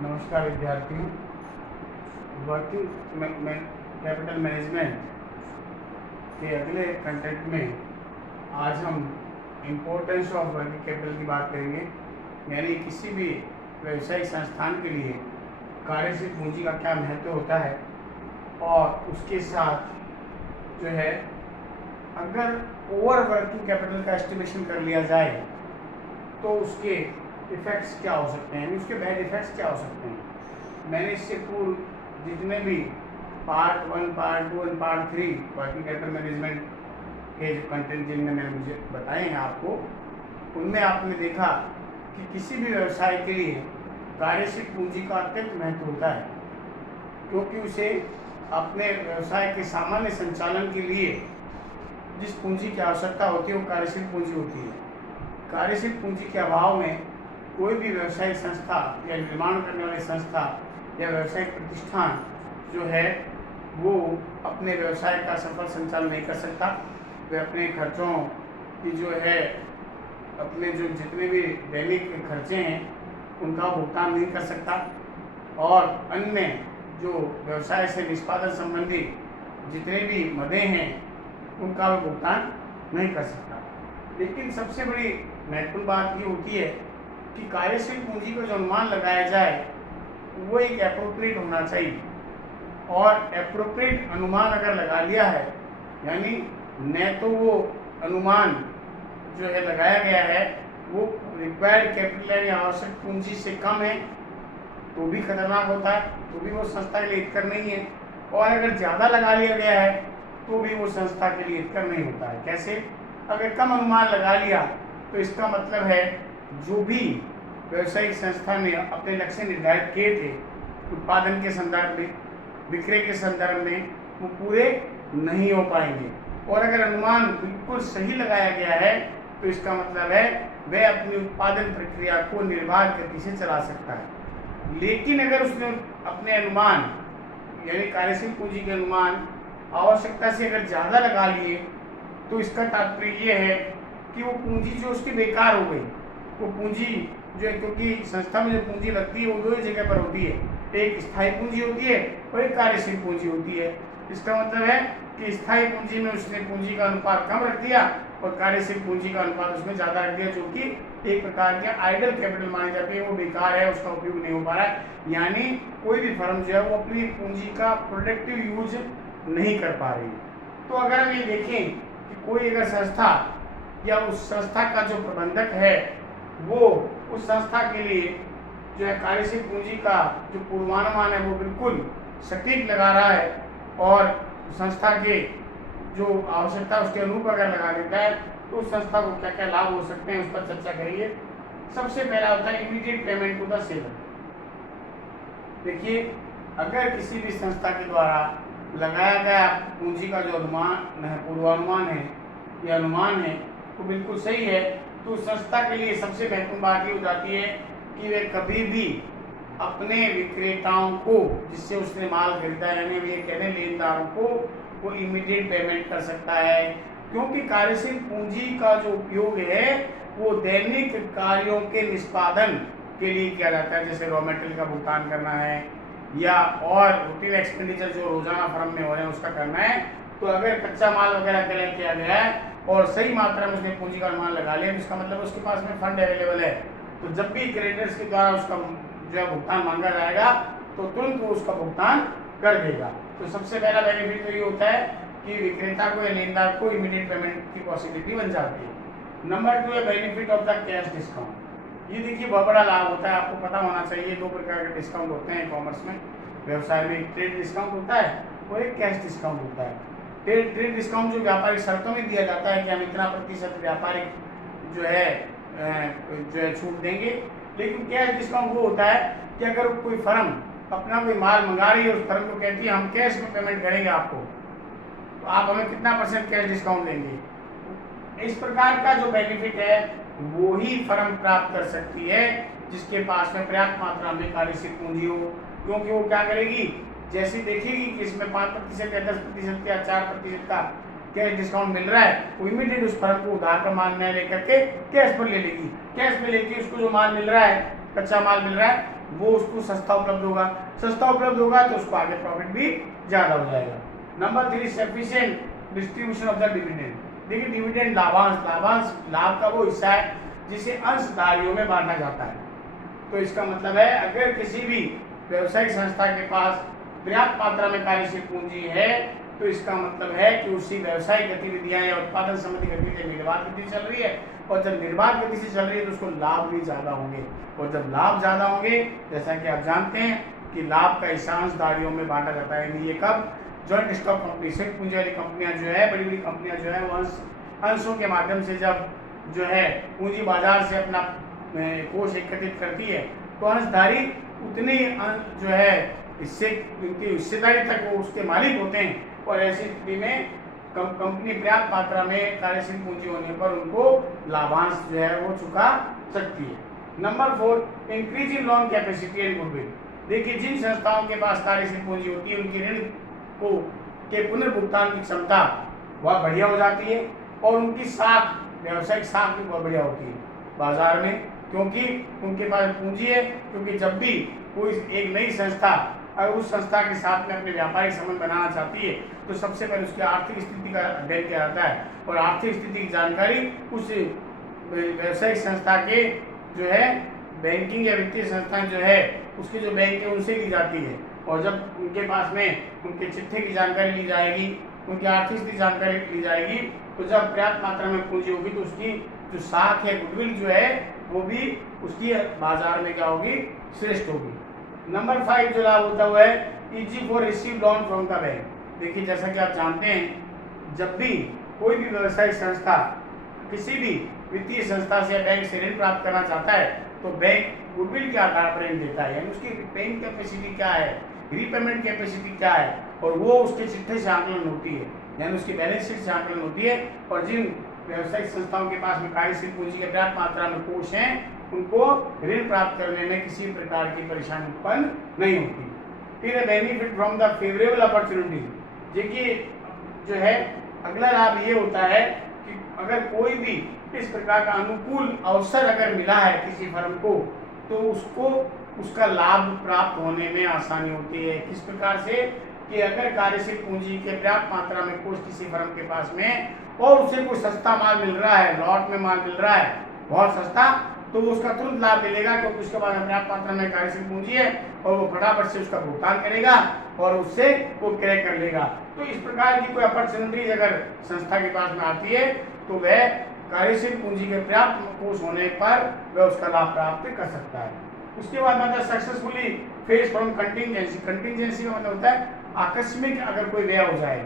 नमस्कार विद्यार्थियों। Working capital management के अगले कंटेंट में आज हम इम्पोर्टेंस ऑफ वर्किंग कैपिटल की बात करेंगे। यानी किसी भी व्यवसायिक संस्थान के लिए कार्यशील पूंजी का क्या महत्व होता है और उसके साथ जो है अगर ओवर वर्किंग कैपिटल का एस्टिमेशन कर लिया जाए तो उसके इफ़ेक्ट्स क्या हो सकते हैं, उसके बैड इफ़ेक्ट्स क्या हो सकते हैं। मैंने इससे पूर्व जितने भी पार्ट 1, पार्ट 2 और पार्ट 3 वर्किंग कैपिटल मैनेजमेंट के जो कंटेंट जिनमें मैंने मुझे बताए हैं आपको, उनमें आपने देखा कि किसी भी व्यवसाय के लिए कार्यशील पूंजी का अत्यंत महत्व होता है, क्योंकि उसे अपने व्यवसाय के सामान्य संचालन के लिए जिस पूंजी की आवश्यकता होती है वो कार्यशील पूंजी होती है। कार्यशील पूंजी के अभाव में कोई भी व्यवसायिक संस्था या निर्माण करने वाली संस्था या व्यवसायिक प्रतिष्ठान जो है वो अपने व्यवसाय का सफल संचालन नहीं कर सकता। वे अपने खर्चों की जो है अपने जो जितने भी दैनिक खर्चे हैं उनका भुगतान नहीं कर सकता और अन्य जो व्यवसाय से निष्पादन संबंधी जितने भी मदें हैं उनका भी भुगतान नहीं कर सकता। लेकिन सबसे बड़ी महत्वपूर्ण बात ये होती है कि कार्यशील पूंजी का जो अनुमान लगाया जाए वो एक एप्रोप्रिएट होना चाहिए, और एप्रोप्रिएट अनुमान अगर लगा लिया है यानी न तो वो अनुमान जो है लगाया गया है वो रिक्वायर्ड कैपिटल यानी आवश्यक पूंजी से कम है तो भी खतरनाक होता है, तो भी वो संस्था के लिए हितकर नहीं है, और अगर ज़्यादा लगा लिया गया है तो भी वो संस्था के लिए हितकर नहीं होता है। कैसे? अगर कम अनुमान लगा लिया तो इसका मतलब है जो भी व्यवसायिक संस्था ने अपने लक्ष्य निर्धारित किए थे उत्पादन के संदर्भ में, विक्रय के संदर्भ में, वो पूरे नहीं हो पाएंगे। और अगर अनुमान बिल्कुल सही लगाया गया है तो इसका मतलब है वह अपनी उत्पादन प्रक्रिया को निर्बाध गति से चला सकता है। लेकिन अगर उसने अपने अनुमान यानी कार्यशील पूंजी के अनुमान आवश्यकता से अगर ज़्यादा लगा लिए तो इसका तात्पर्य ये है कि वो पूंजी जो उसकी बेकार हो गई। वो पूंजी जो है, क्योंकि संस्था में जो पूंजी लगती है वो दो ही जगह पर होती है, एक स्थायी पूंजी होती है और एक कार्यशील पूंजी होती है। इसका मतलब है कि स्थायी पूंजी में उसने पूंजी का अनुपात कम रख दिया और कार्यशील पूंजी का अनुपात उसमें ज़्यादा रख दिया, जो कि एक प्रकार की आइडल कैपिटल मानी जाती है, वो बेकार है, उसका उपयोग नहीं हो पा रहा है। यानी कोई भी फर्म जो है वो अपनी पूंजी का प्रोडक्टिव यूज नहीं कर पा रही। तो अगर हम ये देखें कि कोई अगर संस्था या उस संस्था का जो प्रबंधक है वो उस संस्था के लिए जो है कार्यशील पूंजी का जो पूर्वानुमान है वो बिल्कुल सटीक लगा रहा है और संस्था के जो आवश्यकता उसके अनुरूप अगर लगा देता है तो उस संस्था को क्या क्या लाभ हो सकते हैं उस पर चर्चा करिए। सबसे पहला होता है immediate payment to the seller. देखिए, अगर किसी भी संस्था के द्वारा लगाया गया पूंजी का जो अनुमान है, पूर्वानुमान है या अनुमान है, तो बिल्कुल सही है, तो संस्था के लिए सबसे महत्वपूर्ण बात ये हो जाती है कि वे कभी भी अपने विक्रेताओं को जिससे उसने माल खरीदा यानी वे कहने लेनदारों को वो इमीडिएट पेमेंट कर सकता है, क्योंकि कार्यशील पूंजी का जो उपयोग है वो दैनिक कार्यों के निष्पादन के लिए किया जाता है, जैसे रॉ मटेरियल का भुगतान करना है या और रूटीन एक्सपेंडिचर जो रोजाना फर्म में हो रहे हैं उसका करना है। तो अगर कच्चा माल वगैरह के लिए किया गया है और सही मात्रा में उसने पूंजी का अनुमान लगा लिया तो इसका मतलब उसके पास में फंड अवेलेबल है, तो जब भी क्रेडिटर्स के द्वारा उसका जो है भुगतान मांगा जाएगा तो तुरंत वो उसका भुगतान कर देगा। तो सबसे पहला बेनिफिट तो ये होता है कि विक्रेता को या लेनदार को इमीडिएट पेमेंट की पॉसिबिलिटी बन जाती है। नंबर 2 है benefit of the cash discount. ये देखिए बहुत बड़ा लाभ होता है, आपको पता होना चाहिए। दो प्रकार के डिस्काउंट होते हैं कॉमर्स में, व्यवसाय में। एक ट्रेड डिस्काउंट होता है और एक कैश डिस्काउंट होता है। ट्रेड डिस्काउंट जो व्यापारिक शर्तों में दिया जाता है कि हम इतना प्रतिशत व्यापारिक जो है छूट देंगे। लेकिन कैश डिस्काउंट वो होता है कि अगर कोई फर्म अपना कोई माल मंगा रही है, उस फर्म को कहती है हम कैश में पेमेंट करेंगे आपको, तो आप हमें कितना % कैश डिस्काउंट देंगे। इस प्रकार का जो बेनिफिट है वो ही फर्म प्राप्त कर सकती है जिसके पास में पर्याप्त मात्रा में कार्यशील पूंजी हो, क्योंकि वो क्या करेगी, जैसे देखेगी कि इसमें 5% या 10% या 4% का कैश डिस्काउंट मिल रहा है, वो इमीडिएट उस फर्म को उधार पर माल न लेकर के कैश पर ले लेगी। कैश में लेके उसको जो माल मिल रहा है, कच्चा माल मिल रहा है, वो उसको सस्ता उपलब्ध होगा, सस्ता उपलब्ध होगा तो उसको आगे प्रॉफिट भी ज़्यादा हो जाएगा। Number 3 sufficient distribution of the dividend. देखिए डिविडेंड लाभांश लाभ का वो हिस्सा है जिसे अंशधारियों में बांटा जाता है। तो इसका मतलब है अगर किसी भी व्यवसायिक संस्था के पास पर्याप्त मात्रा में कार्यशील पूंजी है तो इसका मतलब है कि उसकी व्यवसायिक गतिविधियां या उत्पादन संबंधी गतिविधियां निर्बाध गति से चल रही है, और जब निर्बाध गति से चल रही है तो उसको लाभ भी ज़्यादा होंगे, और जब लाभ ज़्यादा होंगे जैसा कि आप जानते हैं कि लाभ का हिस्सा अंशधारियों में बांटा जाता है। ये कब? जॉइंट स्टॉक कंपनी, संयुक्त पूंजी वाली कंपनियां जो है, बड़ी बड़ी कंपनियां जो है वो अंशों के माध्यम से जब जो है पूंजी बाजार से अपना कोष एकत्रित करती है तो अंशधारी उतनी जो है इससे उनकी हिस्सेदारी तक वो उसके मालिक होते हैं, और ऐसी स्थिति में कंपनी पर्याप्त मात्रा में कार्यशील पूंजी होने पर उनको लाभांश जो है वो चुका सकती है। Number 4 increase in loan capacity and goodwill. देखिए जिन संस्थाओं के पास कार्यशील पूंजी होती है उनकी ऋण को के पुनर्भुगतान की क्षमता बहुत बढ़िया हो जाती है, और उनकी साख, व्यवसायिक साख भी बहुत बढ़िया होती है बाजार में, क्योंकि उनके पास पूंजी है। क्योंकि जब भी कोई एक नई संस्था अगर उस संस्था के साथ में अपने व्यापारिक संबंध बनाना चाहती है तो सबसे पहले उसकी आर्थिक स्थिति का अध्ययन किया जाता है, और आर्थिक स्थिति की जानकारी उस व्यवसायिक संस्था के जो है बैंकिंग या वित्तीय संस्थान जो है उसके जो बैंक है उनसे ली जाती है, और जब उनके पास में उनके चिट्ठे की जानकारी ली जाएगी, उनकी आर्थिक स्थिति जानकारी ली जाएगी, तो जब पर्याप्त मात्रा में पूंजी होगी तो उसकी जो साख है, गुडविल जो है वो भी उसकी बाजार में क्या होगी? श्रेष्ठ होगी। नंबर 5 जो लाभ होता हुआ है easy for receive loan from the bank. देखिए जैसा कि आप जानते हैं जब भी कोई भी व्यवसायिक संस्था किसी भी वित्तीय संस्था से या बैंक से ऋण प्राप्त करना चाहता है तो बैंक गुडविल के आधार पर ऋण देता है, यानी उसकी पेइंग कैपेसिटी क्या है, रीपेमेंट कैपेसिटी क्या है, और वो उसके चिट्ठे से आकलन होती है, यानी उसकी बैलेंस शीट से आकलन होती है। और जिन व्यवसायिक संस्थाओं के पास में कार्यशील पूंजी के पर्याप्त मात्रा में कोष हैं उनको ऋण प्राप्त करने में किसी प्रकार की परेशानी उत्पन्न नहीं होती। फिर benefit from the favourable opportunity. देखिए जो है अगला लाभ ये होता है कि अगर कोई भी इस प्रकार का अनुकूल अवसर अगर मिला है किसी फर्म को तो उसको उसका लाभ प्राप्त होने में आसानी होती है। किस प्रकार से कि अगर कार्यशील पूंजी के पर्याप्त मात्रा में कोष किसी फर्म के पास में और उसे कोई सस्ता माल मिल रहा है, लॉट में माल मिल रहा है बहुत सस्ता, तो वो उसका तुरंत लाभ ले लेगा क्योंकि उसके पास पर्याप्त मात्रा में कार्यशील पूंजी है और वो फटाफट से उसका भुगतान करेगा और उससे वो क्रय कर लेगा। तो इस प्रकार की कोई अपॉर्चुनिटीज अगर संस्था के पास में आती है तो वह कार्यशील पूंजी के पर्याप्त कोष होने पर वह उसका लाभ प्राप्त कर सकता है। उसके बाद मतलब successfully face from contingency. Contingency का मतलब होता है आकस्मिक अगर कोई व्यय हो जाए,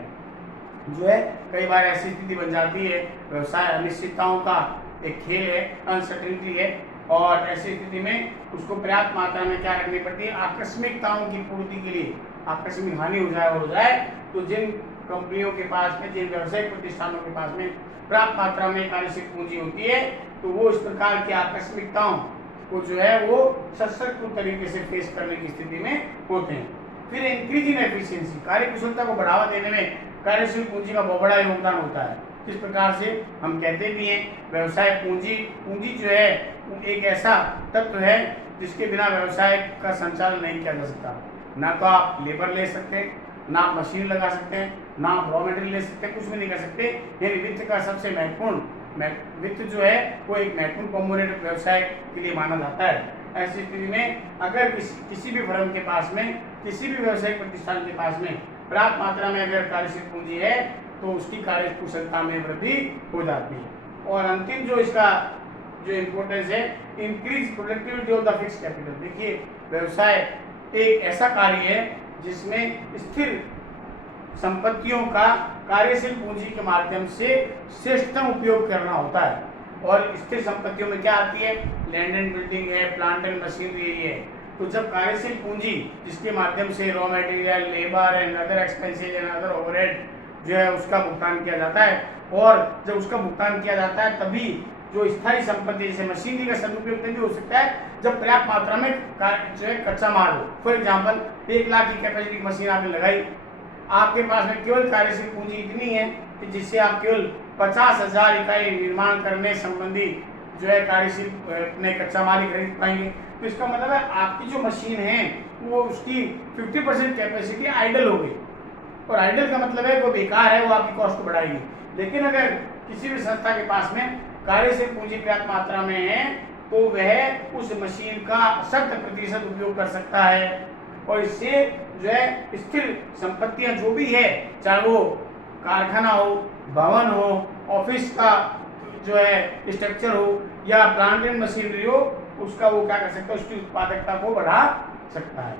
जो है कई बार ऐसी स्थिति बन जाती है, व्यवसाय अनिश्चितताओं का एक खेल है, अनसर्टेनिटी है, और ऐसी स्थिति में उसको पर्याप्त मात्रा में क्या रखनी पड़ती है, आकस्मिकताओं की पूर्ति के लिए। आकस्मिक हानि हो जाए तो जिन कंपनियों के पास में, जिन व्यावसायिक प्रतिष्ठानों के पास में पर्याप्त मात्रा में कार्यशील पूंजी होती है तो वो इस प्रकार की आकस्मिकताओं को जो है वो सशक्त तरीके से फेस करने की स्थिति में होते हैं। फिर इंक्रीज इन एफिशिएंसी। कार्य कुशलता को बढ़ावा देने में कार्यशील पूंजी का बहुत बड़ा योगदान होता है। इस प्रकार से हम कहते भी हैं व्यवसाय पूंजी जो है एक ऐसा तत्व है जिसके बिना व्यवसाय का संचालन नहीं किया जा सकता। ना तो आप लेबर ले सकते हैं, ना आप मशीन लगा सकते हैं, ना आप रॉ मटेरियल ले सकते हैं, कुछ भी नहीं कर सकते। यानी वित्त का सबसे महत्वपूर्ण वित्त जो है वो एक महत्वपूर्ण कॉम्पोनेंट व्यवसाय के लिए माना जाता है। ऐसी स्थिति में अगर किसी भी फर्म के पास में, किसी भी व्यवसायिक प्रतिष्ठान के पास में पर्याप्त मात्रा में अगर कार्यशील पूंजी है तो उसकी कार्य कुशलता में वृद्धि हो जाती है। और अंतिम जो इसका जो इम्पोर्टेंस है, increase productivity of the fix capital. देखिए व्यवसाय एक ऐसा कार्य है जिसमें स्थिर संपत्तियों का कार्यशील पूंजी के माध्यम से श्रेष्ठतम उपयोग करना होता है। और स्थिर संपत्तियों में क्या आती है, लैंड एंड बिल्डिंग है, प्लांट एंड मशीनरी है। तो जब कार्यशील पूंजी जिसके माध्यम से raw material, labour and other expenses and other overhead जो है उसका भुगतान किया जाता है, और जब उसका भुगतान किया जाता है तभी जो स्थायी संपत्ति जैसे मशीनरी का सदुपयोग तभी हो सकता है जब पर्याप्त मात्रा में जो है कच्चा माल हो। फॉर एग्जाम्पल 1 लाख की कैपेसिटी की मशीन आपने लगाई, आपके पास में केवल कार्यशील पूंजी इतनी है कि जिससे आप केवल 50,000 इकाई निर्माण करने संबंधी जो है कार्यशील अपने कच्चा माल ही खरीद पाएंगे। तो इसका मतलब है आपकी जो मशीन है वो उसकी 50% कैपेसिटी आइडल हो गई, और आइडल का मतलब है वो बेकार है, वो आपकी कॉस्ट को बढ़ाएगी। लेकिन अगर किसी भी संस्था के पास में कार्यशील पूंजी पर्याप्त मात्रा में है तो वह उस मशीन का 100% उपयोग कर सकता है, और इससे जो है स्थिर संपत्तियां जो भी है, चाहे वो कारखाना हो, भवन हो, ऑफिस का जो है स्ट्रक्चर हो या प्लांट एंड मशीनरी हो, उसका वो क्या कर सकता है, उसकी उत्पादकता को बढ़ा सकता है।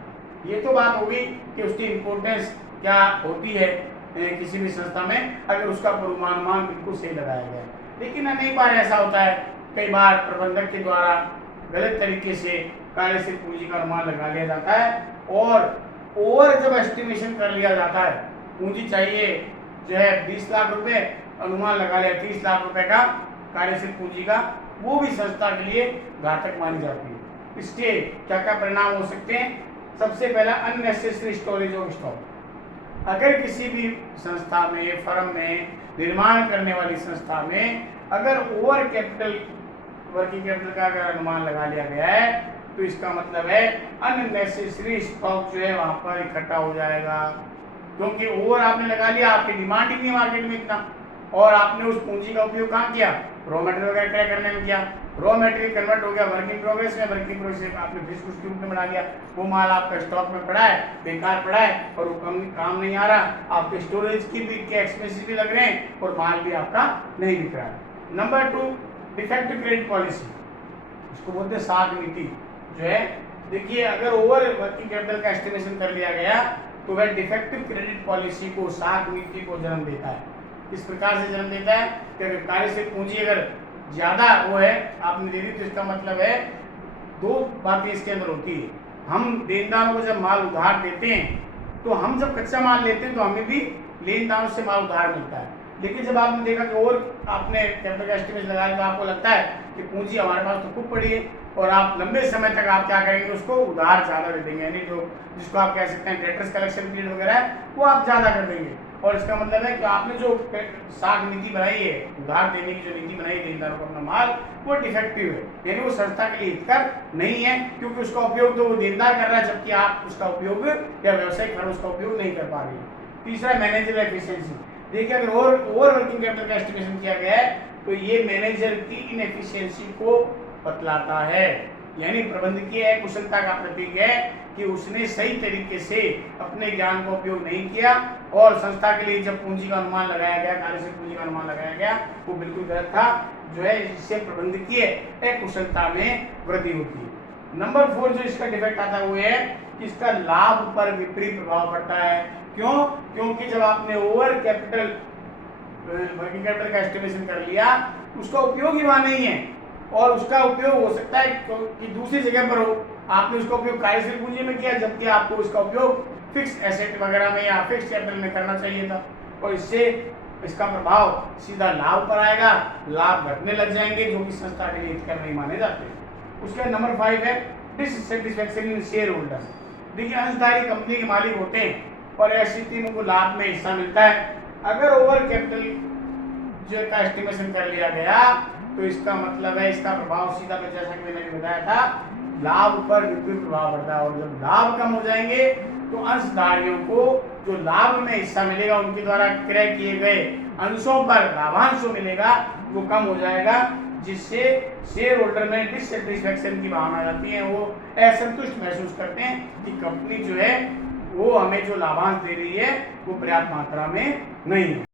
ये तो बात होगी कि उसकी इम्पोर्टेंस क्या होती है किसी भी संस्था में, अगर उसका पूर्वानुमान बिल्कुल सही लगाया गया है। लेकिन अनेक बार ऐसा होता है, कई बार प्रबंधक के द्वारा गलत तरीके से कार्यशील पूंजी का अनुमान लगा लिया जाता है, और ओवर जब एस्टिमेशन कर लिया जाता है, पूंजी चाहिए जो है 20 लाख रुपए, अनुमान लगा लिया 30 लाख रुपए का कार्यशील पूंजी का, वो भी संस्था के लिए घातक मानी जाती है। इसके क्या क्या परिणाम हो सकते हैं? सबसे पहला, अननेसेसरी स्टोरेज ऑफ स्टॉक। अगर किसी भी संस्था में, फर्म में, निर्माण करने वाली संस्था में अगर ओवर कैपिटल, वर्किंग कैपिटल का अगर अनुमान लगा लिया गया है, तो इसका मतलब है अननेसेसरी स्टॉक जो है वहां पर इकट्ठा हो जाएगा, क्योंकि ओवर आपने लगा लिया, आपकी डिमांड ही नहीं है मार्केट में इतना, और आपने उस पूंजी का उपयोग कहाँ किया? रॉ मटेरियल वगैरह क्रय करने में किया। रॉ मटेरियल कन्वर्ट हो गया वर्किंग प्रोग्रेस में, वर्किंग प्रोग्रेस आपने फिर उसके रूप में बना लिया, वो माल आपका स्टॉक में पड़ा है, बेकार पड़ा है, और वो काम नहीं आ रहा, आपके स्टोरेज की भी के एक्सपेंसेस भी लग रहे हैं, और माल भी आपका नहीं बिक रहा है। नंबर 2, डिफेक्टिव क्रेडिट पॉलिसी, इसको बोलते हैं साख नीति जो है। देखिए, अगर ओवर वर्किंग कैपिटल का एस्टिमेशन कर लिया गया तो वह डिफेक्टिव क्रेडिट पॉलिसी को, साख नीति को जन्म देता है। इस प्रकार से जन्म देता है कि अगर कार्यशील पूंजी अगर ज्यादा वो है आपने दे दी, तो इसका मतलब है दो बातें इसके अंदर होती है। हम देनदारों को जब माल उधार देते हैं तो हम जब कच्चा माल लेते हैं तो हमें भी लेनदारों से माल उधार मिलता है, लेकिन जब आपने देखा कि और आपने कैपिटल का एस्टिमेट लगाया तो आपको लगता है कि पूंजी हमारे पास तो खूब पड़ी है, और आप लंबे समय तक आप क्या करेंगे, उसको उधार ज़्यादा दे देंगे, यानी जो जिसको आप कह सकते हैं डेटर्स कलेक्शन पीरियड वगैरह है, वो आप ज़्यादा कर देंगे। और इसका मतलब है कि आपने जो साख नीति बनाई है, उधार देने की जो नीति बनाई है देनदारों को अपना माल, वो डिफेक्टिव है, यानी वो संस्था के लिए हितकर नहीं है, क्योंकि उसका उपयोग तो वो देनदार कर रहा है, जबकि आप उसका उपयोग या व्यवसायिक फर्म उसका उपयोग नहीं कर पा रही है। तीसरा, मैनेजर एफिशिएंसी। देखिए, अगर ओवर वर्किंग कैपिटल का एस्टिमेशन किया गया है तो ये मैनेजर की इनएफिशिएंसी को बतलाता है, यानी प्रबंधकीय कुशलता का प्रतीक है कि उसने सही तरीके से अपने ज्ञान का उपयोग नहीं किया, और संस्था के लिए जब पूंजी का अनुमान लगाया गया, कार्यशील पूंजी का अनुमान लगाया गया, वो बिल्कुल गलत था, जो है इससे प्रबंधकीय कुशलता में वृद्धि होती है। नंबर 4 जो इसका डिफेक्ट आता है वो है कि इसका लाभ पर विपरीत प्रभाव पड़ता है। क्यों? क्योंकि जब आपने ओवर कैपिटल वर्किंग कैपिटल का एस्टिमेशन कर लिया, उसका उपयोग ही वहां नहीं है, और उसका उपयोग हो सकता है कि दूसरी जगह पर हो। आपने उसका उपयोग कार्यशील पूंजी में किया, जबकि आपको उसका उपयोग फिक्स एसेट वगैरह में या फिक्स कैपिटल में करना चाहिए था, और इससे इसका प्रभाव सीधा लाभ पर आएगा, लाभ घटने लग जाएंगे, जो कि संस्था के लिए हितकर नहीं माने जाते। उसका नंबर 5 है डिससैटिस्फैक्शन इन शेयर होल्डर्स। देखिए, अंशधारी कंपनी के मालिक होते हैं और ऐसी स्थिति में उनको लाभ में हिस्सा मिलता है। अगर ओवर कैपिटल जो का एस्टिमेशन कर लिया गया तो इसका मतलब है इसका प्रभाव सीधा, जैसा कि मैंने बताया था, लाभ पर विपरीत प्रभाव पड़ता है, और जब लाभ कम हो जाएंगे तो अंशधारियों को जो लाभ में हिस्सा मिलेगा, उनके द्वारा क्रय किए गए अंशों पर लाभांश जो मिलेगा वो कम हो जाएगा, जिससे शेयर होल्डर में डिससैटिस्फैक्शन की भावना आ जाती है। वो असंतुष्ट महसूस करते हैं कि कंपनी जो है वो हमें जो लाभांश दे रही है वो पर्याप्त मात्रा में नहीं है।